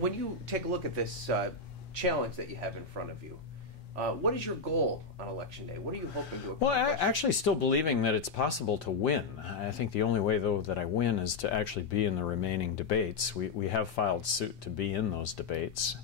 when you take a look at this challenge that you have in front of you, what is your goal on Election Day? What are you hoping to accomplish? Well, I actually still believing that it's possible to win. I think the only way, though, that I win is to actually be in the remaining debates. We have filed suit to be in those debates.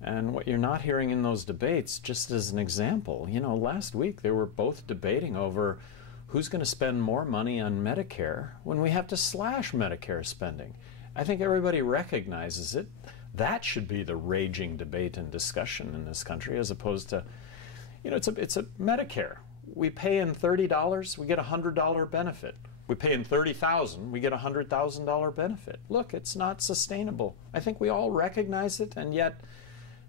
And what you're not hearing in those debates, just as an example, you know, last week they were both debating over who's going to spend more money on Medicare when we have to slash Medicare spending. I think everybody recognizes it. That should be the raging debate and discussion in this country, as opposed to, you know, it's a Medicare. We pay in $30, we get a $100 benefit. We pay in $30,000, we get a $100,000 benefit. Look, it's not sustainable. I think we all recognize it, and yet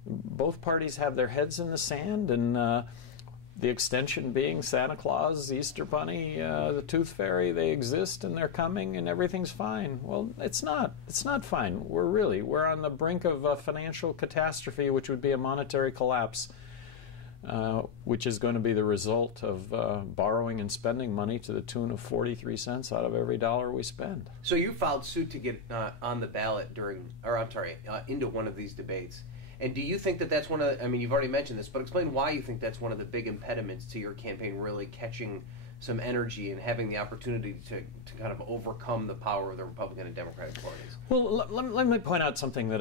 both parties have their heads in the sand, and the extension being Santa Claus, Easter Bunny, the Tooth Fairy, they exist and they're coming and everything's fine. Well, it's not. It's not fine. We're on the brink of a financial catastrophe, which would be a monetary collapse, which is going to be the result of borrowing and spending money to the tune of 43 cents out of every dollar we spend. So you filed suit to get on the ballot into one of these debates. And do you think that that's one of, I mean, you've already mentioned this, but explain why you think that's one of the big impediments to your campaign really catching some energy and having the opportunity to kind of overcome the power of the Republican and Democratic parties? Well, let me point out something that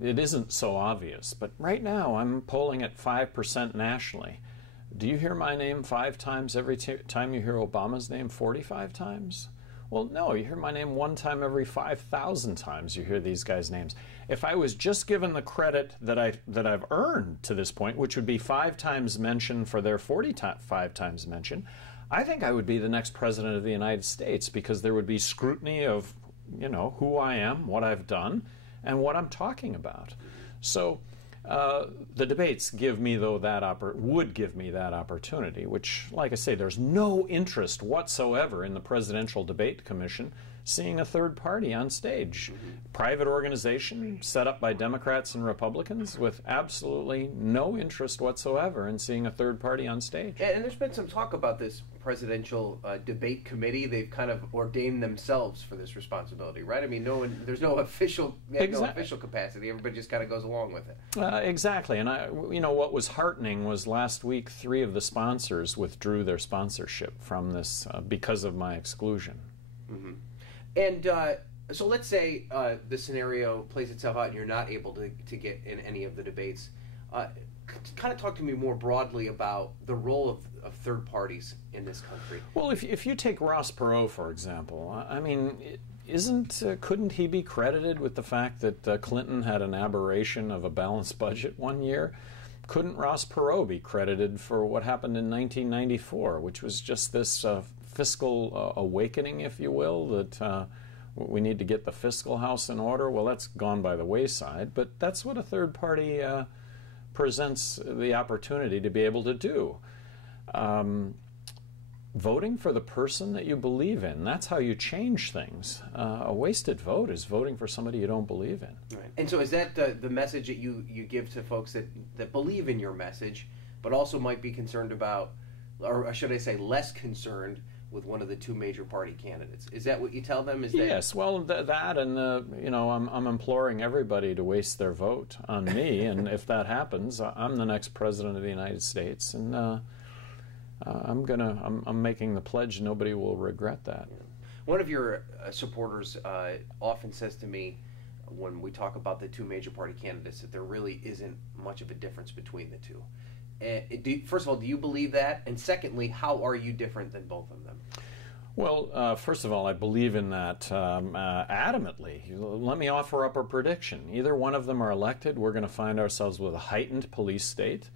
it isn't so obvious, but right now I'm polling at 5% nationally. Do you hear my name 5 times every time you hear Obama's name 45 times? Well, no, you hear my name 1 time every 5,000 times you hear these guys' names. If I was just given the credit that I've earned to this point, which would be 5 times mention for their 45 times mention, I think I would be the next president of the United States, because there would be scrutiny of, you know, who I am, what I've done, and what I'm talking about. So the debates give me, though, would give me that opportunity, which, like I say, there's no interest whatsoever in the Presidential Debate Commission seeing a third party on stage. Private organization set up by Democrats and Republicans with absolutely no interest whatsoever in seeing a third party on stage. And there's been some talk about this Presidential Debate Committee. They've kind of ordained themselves for this responsibility, right? I mean, there's no official capacity. Everybody just kind of goes along with it. Exactly. And you know, what was heartening was last week 3 of the sponsors withdrew their sponsorship from this because of my exclusion. Mm-hmm. And so let's say the scenario plays itself out and you're not able to get in any of the debates. Kind of talk to me more broadly about the role of third parties in this country. Well, if you take Ross Perot, for example, I mean, couldn't he be credited with the fact that Clinton had an aberration of a balanced budget one year? Couldn't Ross Perot be credited for what happened in 1994, which was just this fiscal awakening, if you will, that we need to get the fiscal house in order? Well, that's gone by the wayside, but that's what a third party presents the opportunity to be able to do. Voting for the person that you believe in, that's how you change things. A wasted vote is voting for somebody you don't believe in. Right. And so is that the message that you give to folks that believe in your message, but also might be concerned about, or should I say less concerned with one of the 2 major party candidates? Is that what you tell them? Yes, well, that and you know, I'm imploring everybody to waste their vote on me, and if that happens, I'm the next president of the United States, and I'm making the pledge nobody will regret that. Yeah. One of your supporters often says to me, when we talk about the 2 major party candidates, that there really isn't much of a difference between the 2. First of all, do you believe that? And secondly, how are you different than both of them? Well, first of all, I believe in that adamantly. Let me offer up a prediction. Either one of them are elected, we're going to find ourselves with a heightened police state.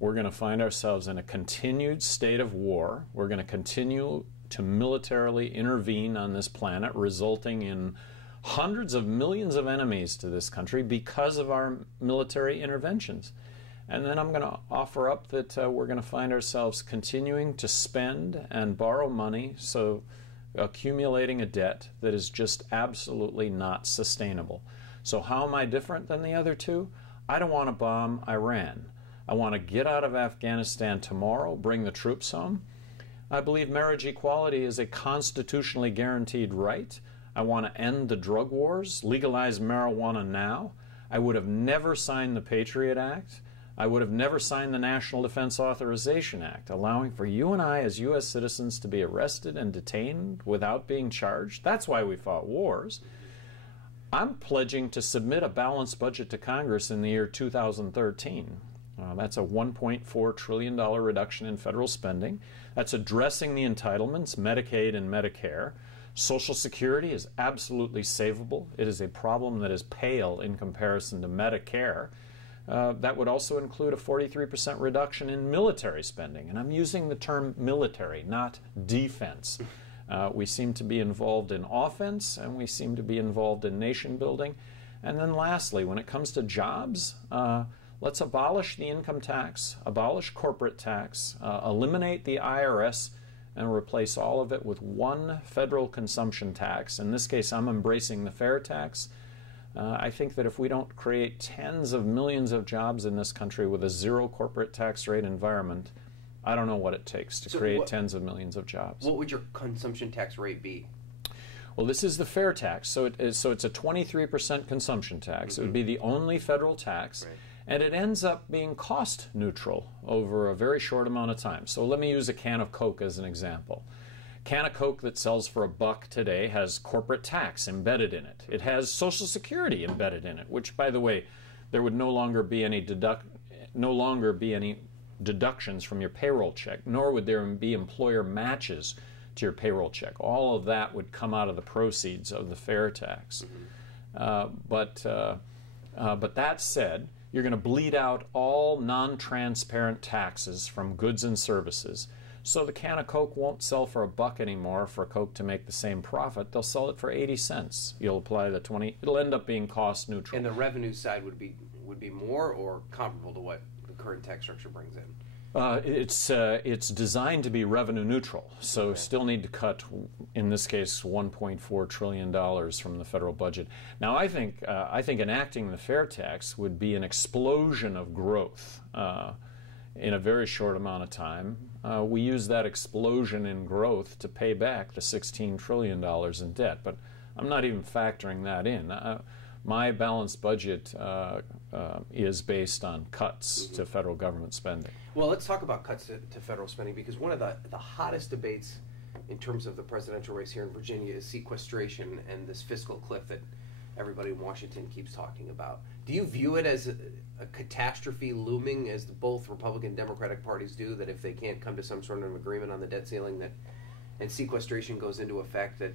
We're going to find ourselves in a continued state of war. We're going to continue to militarily intervene on this planet, resulting in hundreds of millions of enemies to this country because of our military interventions. And then I'm going to offer up that we're going to find ourselves continuing to spend and borrow money, so accumulating a debt that is just absolutely not sustainable. So how am I different than the other 2? I don't want to bomb Iran. I want to get out of Afghanistan tomorrow, bring the troops home. I believe marriage equality is a constitutionally guaranteed right. I want to end the drug wars, legalize marijuana now. I would have never signed the Patriot Act. I would have never signed the National Defense Authorization Act, allowing for you and I as U.S. citizens to be arrested and detained without being charged. That's why we fought wars. I'm pledging to submit a balanced budget to Congress in the year 2013. That's a $1.4 trillion reduction in federal spending. That's addressing the entitlements, Medicaid and Medicare. Social Security is absolutely savable. It is a problem that is pale in comparison to Medicare. That would also include a 43% reduction in military spending. And I'm using the term military, not defense. We seem to be involved in offense, and we seem to be involved in nation building. And then lastly, when it comes to jobs, let's abolish the income tax, abolish corporate tax, eliminate the IRS, and replace all of it with one federal consumption tax. In this case, I'm embracing the fair tax. I think that if we don't create tens of millions of jobs in this country with a zero corporate tax rate environment, I don't know what it takes to create tens of millions of jobs. What would your consumption tax rate be? Well, this is the fair tax, so it's a 23% consumption tax. Mm-hmm. It would be the only federal tax. Right. And it ends up being cost neutral over a very short amount of time. So let me use a can of Coke as an example. A can of Coke that sells for $1 today has corporate tax embedded in it. It has Social Security embedded in it, which, by the way, there would no longer be any deductions from your payroll check, nor would there be employer matches to your payroll check. All of that would come out of the proceeds of the fair tax. But that said, you're going to bleed out all non-transparent taxes from goods and services. So the can of Coke won't sell for $1 anymore for Coke to make the same profit. They'll sell it for 80 cents. You'll apply the 20. It'll end up being cost neutral. And the revenue side would be more or comparable to what the current tax structure brings in? It's designed to be revenue neutral, so still need to cut, in this case, $1.4 trillion from the federal budget. Now, I think enacting the fair tax would be an explosion of growth in a very short amount of time. We use that explosion in growth to pay back the $16 trillion in debt, but I'm not even factoring that in. My balanced budget is based on cuts to federal government spending. Well, let's talk about cuts to federal spending, because one of the hottest debates in terms of the presidential race here in Virginia is sequestration and this fiscal cliff that everybody in Washington keeps talking about. Do you view it as a catastrophe looming, as both Republican and Democratic parties do, that if they can't come to some sort of agreement on the debt ceiling and sequestration goes into effect, that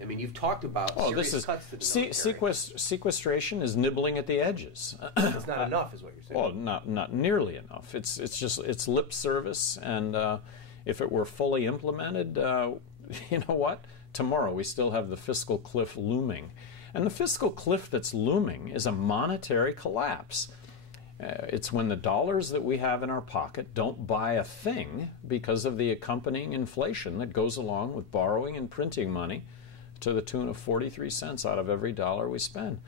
I mean, you've talked about serious cuts to the military. Sequestration is nibbling at the edges. It's not enough, is what you're saying. Well, not nearly enough. It's lip service, and if it were fully implemented, you know what? Tomorrow we still have the fiscal cliff looming, and the fiscal cliff that's looming is a monetary collapse. It's when the dollars that we have in our pocket don't buy a thing because of the accompanying inflation that goes along with borrowing and printing money, to the tune of 43 cents out of every dollar we spend.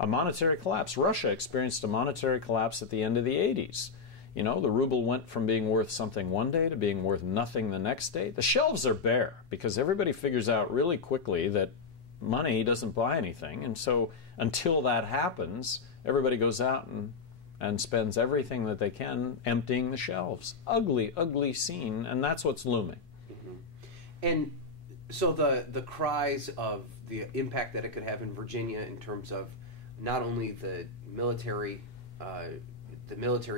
A monetary collapse. Russia experienced a monetary collapse at the end of the 80s. You know, the ruble went from being worth something one day to being worth nothing the next day. The shelves are bare because everybody figures out really quickly that money doesn't buy anything. And so until that happens, everybody goes out and spends everything that they can, emptying the shelves. Ugly, ugly scene, and that's what's looming. Mm-hmm. And so the cries of the impact that it could have in Virginia in terms of not only the military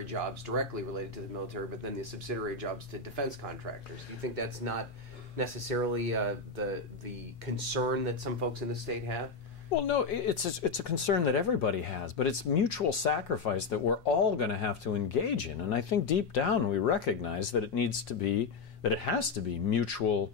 jobs directly related to the military, but then the subsidiary jobs to defense contractors. Do you think that's not necessarily the concern that some folks in the state have? Well, no, it's a concern that everybody has, but it's mutual sacrifice that we're all going to have to engage in. And I think deep down we recognize that it has to be mutual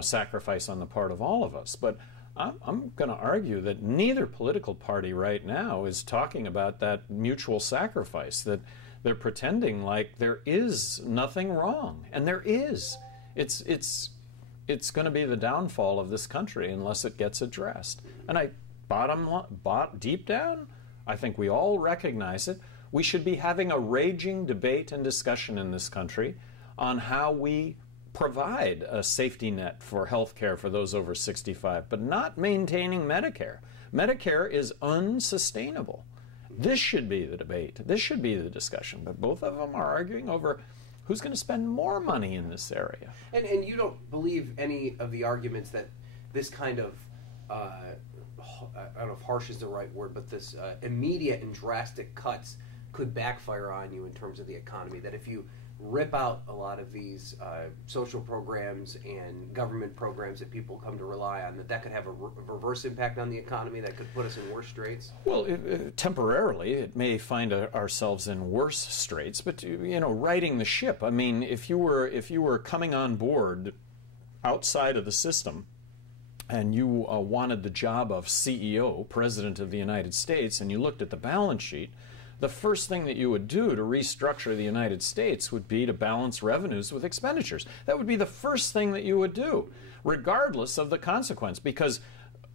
sacrifice on the part of all of us. But I'm going to argue that neither political party right now is talking about that mutual sacrifice, that they're pretending like there is nothing wrong. And there is. It's going to be the downfall of this country unless it gets addressed. And deep down, I think we all recognize it. We should be having a raging debate and discussion in this country on how we provide a safety net for health care for those over 65, but not maintaining Medicare. Medicare is unsustainable. This should be the debate. This should be the discussion. But both of them are arguing over who's going to spend more money in this area. And you don't believe any of the arguments that this kind of, I don't know if harsh is the right word, but this immediate and drastic cuts could backfire on you in terms of the economy, that if you rip out a lot of these social programs and government programs that people come to rely on, that could have a reverse impact on the economy, that could put us in worse straits? Well, temporarily, it may find ourselves in worse straits, but, you know, righting the ship. I mean, if you were coming on board outside of the system and you wanted the job of CEO, President of the United States, and you looked at the balance sheet, the first thing that you would do to restructure the United States would be to balance revenues with expenditures. That would be the first thing that you would do, regardless of the consequence, because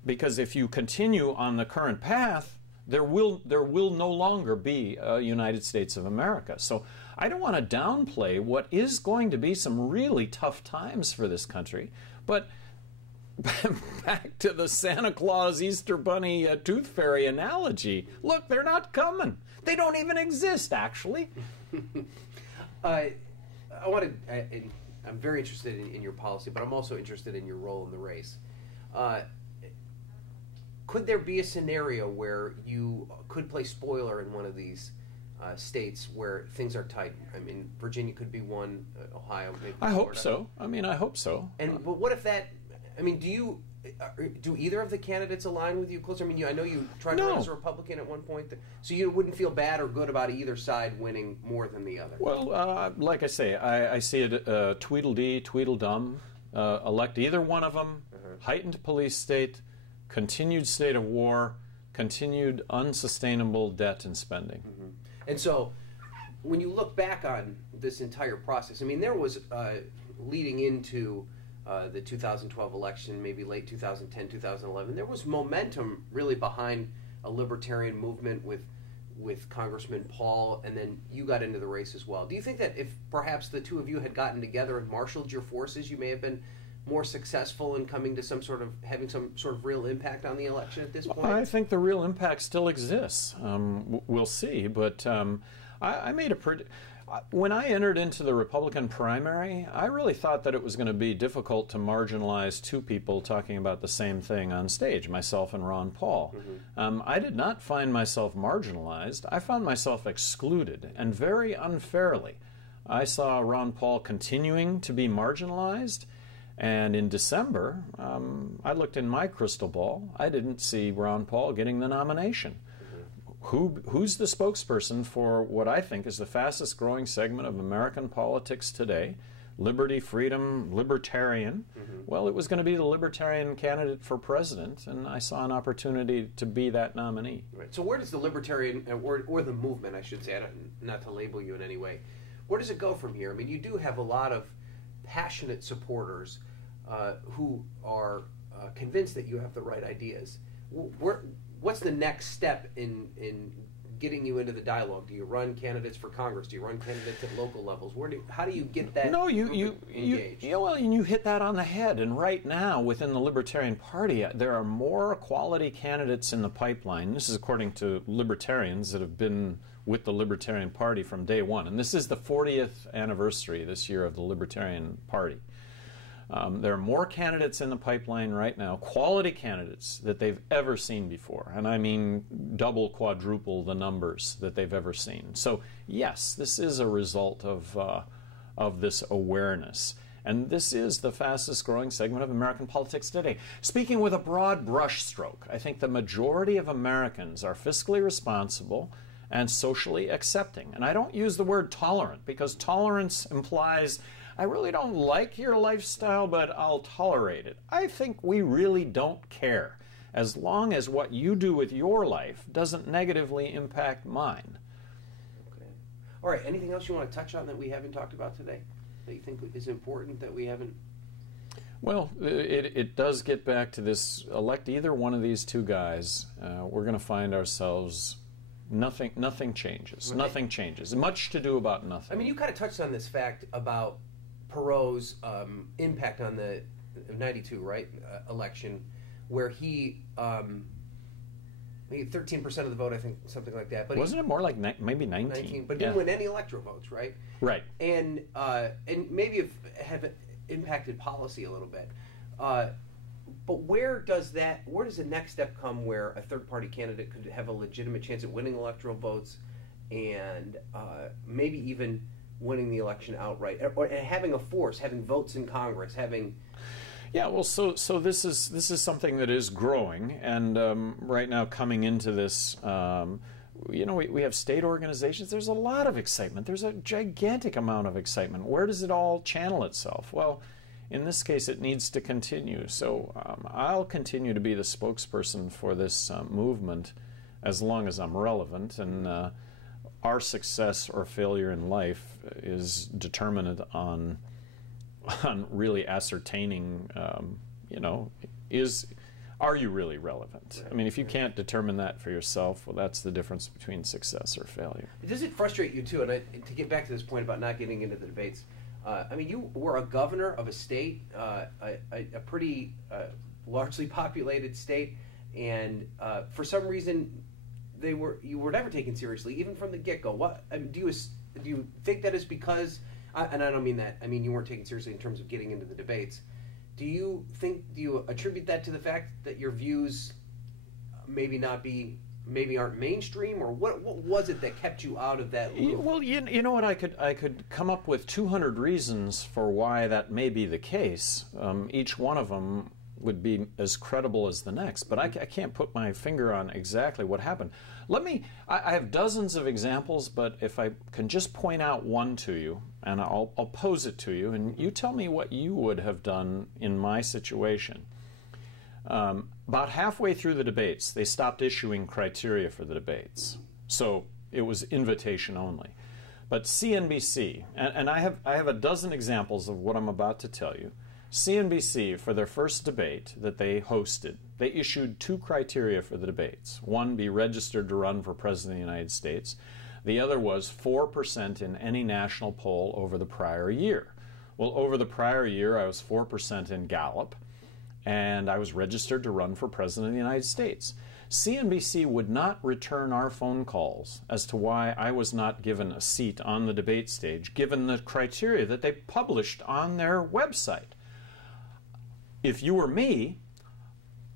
if you continue on the current path, there will no longer be a United States of America. So I don't want to downplay what is going to be some really tough times for this country, but back to the Santa Claus, Easter Bunny, Tooth Fairy analogy. Look, they're not coming. They don't even exist, actually. I'm very interested in your policy, but I'm also interested in your role in the race. Could there be a scenario where you could play spoiler in one of these states where things are tight? I mean, Virginia could be one, Ohio, maybe I Florida. hope so. I mean, I hope so. But what if that? I mean, do either of the candidates align with you closer? I mean, I know you tried to run as a Republican at one point, so you wouldn't feel bad or good about either side winning more than the other. Well, like I say, I see it Tweedledee, Tweedledum. Elect either one of them. Heightened police state, continued state of war, continued unsustainable debt and spending. And so, when you look back on this entire process, I mean, there was leading into the 2012 election, maybe late 2010, 2011, there was momentum really behind a libertarian movement with Congressman Paul, and then you got into the race as well. Do you think that if perhaps the two of you had gotten together and marshaled your forces, you may have been more successful in coming to having some sort of real impact on the election at this point? I think the real impact still exists. We'll see, but I made a when I entered into the Republican primary, I really thought that it was going to be difficult to marginalize two people talking about the same thing on stage, myself and Ron Paul. I did not find myself marginalized. I found myself excluded, and very unfairly. I saw Ron Paul continuing to be marginalized, and in December, I looked in my crystal ball. I didn't see Ron Paul getting the nomination. Who's the spokesperson for what I think is the fastest growing segment of American politics today? Liberty, freedom, libertarian. Well, it was going to be the libertarian candidate for president, and I saw an opportunity to be that nominee. Right. So where does the libertarian, or the movement, I should say, not to label you in any way, where does it go from here? I mean, you do have a lot of passionate supporters who are convinced that you have the right ideas. What's the next step in getting you into the dialogue? Do you run candidates for Congress? Do you run candidates at local levels? How do you get that? No, engaged? You hit that on the head. And right now, within the Libertarian Party, there are more quality candidates in the pipeline. This is according to libertarians that have been with the Libertarian Party from day one. And this is the 40th anniversary this year of the Libertarian Party. There are more candidates in the pipeline right now, quality candidates, that they've ever seen before. And I mean double, quadruple the numbers that they've ever seen. So yes, this is a result of this awareness. And this is the fastest growing segment of American politics today. Speaking with a broad brushstroke, I think the majority of Americans are fiscally responsible and socially accepting. And I don't use the word tolerant, because tolerance implies I really don't like your lifestyle, but I'll tolerate it. I think we really don't care, as long as what you do with your life doesn't negatively impact mine. Okay. All right, anything else you want to touch on that we haven't talked about today, that you think is important that we haven't? Well, it does get back to this, elect either one of these two guys, we're going to find ourselves, nothing changes. Nothing changes. Much to do about nothing. I mean, you kind of touched on this fact about Perot's impact on the '92 election, where he 13% of the vote, I think, something like that. But wasn't it more like maybe 19? But didn't win any electoral votes, right? Right. And maybe have impacted policy a little bit. But where does the next step come where a third-party candidate could have a legitimate chance at winning electoral votes and maybe even winning the election outright, or having a force, having votes in Congress, having... Yeah, well, so this is something that is growing, and right now coming into this, we have state organizations. There's a lot of excitement. There's a gigantic amount of excitement. Where does it all channel itself? Well, in this case, it needs to continue. So I'll continue to be the spokesperson for this movement as long as I'm relevant, and our success or failure in life is determined on really ascertaining, are you really relevant? Right. I mean, if you can't determine that for yourself, well, that's the difference between success or failure. Does it frustrate you, too, and to get back to this point about not getting into the debates, you were a governor of a state, a pretty largely populated state, and for some reason you were never taken seriously, even from the get-go. Do you think that is because... and I don't mean that. I mean, you weren't taken seriously in terms of getting into the debates. Do you attribute that to the fact that your views maybe aren't mainstream, or what was it that kept you out of that loop? Well, you know what, I could come up with 200 reasons for why that may be the case. Each one of them would be as credible as the next, but I can't put my finger on exactly what happened. I have dozens of examples, but if I can just point out one to you, and I'll pose it to you, and you tell me what you would have done in my situation. About halfway through the debates, they stopped issuing criteria for the debates, so it was invitation only. But CNBC, and I have a dozen examples of what I'm about to tell you. CNBC, for their first debate that they hosted, they issued 2 criteria for the debates. One, be registered to run for President of the United States. The other was 4% in any national poll over the prior year. Well, over the prior year, I was 4% in Gallup, and I was registered to run for President of the United States. CNBC would not return our phone calls as to why I was not given a seat on the debate stage, given the criteria that they published on their website. If you were me,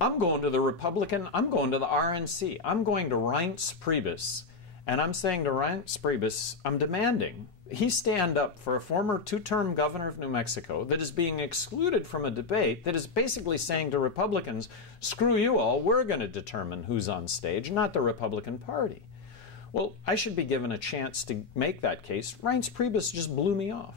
I'm going to the Republican, I'm going to the RNC, I'm going to Reince Priebus, and I'm saying to Reince Priebus, I'm demanding he stand up for a former 2-term governor of New Mexico that is being excluded from a debate that is basically saying to Republicans, screw you all, we're going to determine who's on stage, not the Republican Party. Well, I should be given a chance to make that case. Reince Priebus just blew me off.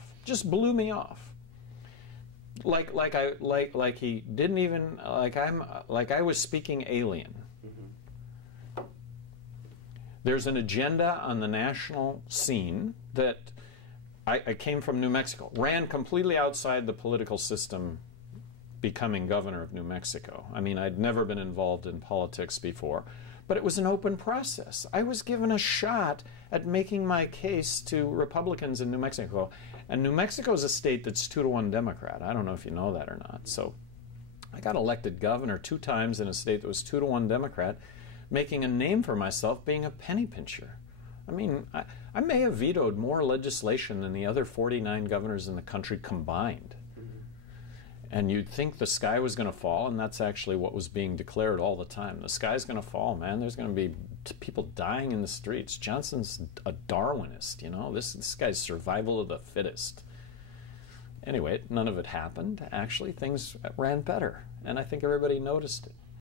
Like he didn't even, like I was speaking alien. Mm-hmm. There's an agenda on the national scene that I came from New Mexico, ran completely outside the political system, becoming governor of New Mexico. I mean, I'd never been involved in politics before, but it was an open process. I was given a shot at making my case to Republicans in New Mexico. And New Mexico is a state that's 2-to-1 Democrat. I don't know if you know that or not. So I got elected governor 2 times in a state that was 2-to-1 Democrat, making a name for myself being a penny pincher. I mean, I may have vetoed more legislation than the other 49 governors in the country combined. And you'd think the sky was going to fall, and that's actually what was being declared all the time. The sky's going to fall, man. There's going to be people dying in the streets. Johnson's a Darwinist, you know. This guy's survival of the fittest. Anyway, none of it happened. Actually, things ran better, and I think everybody noticed it.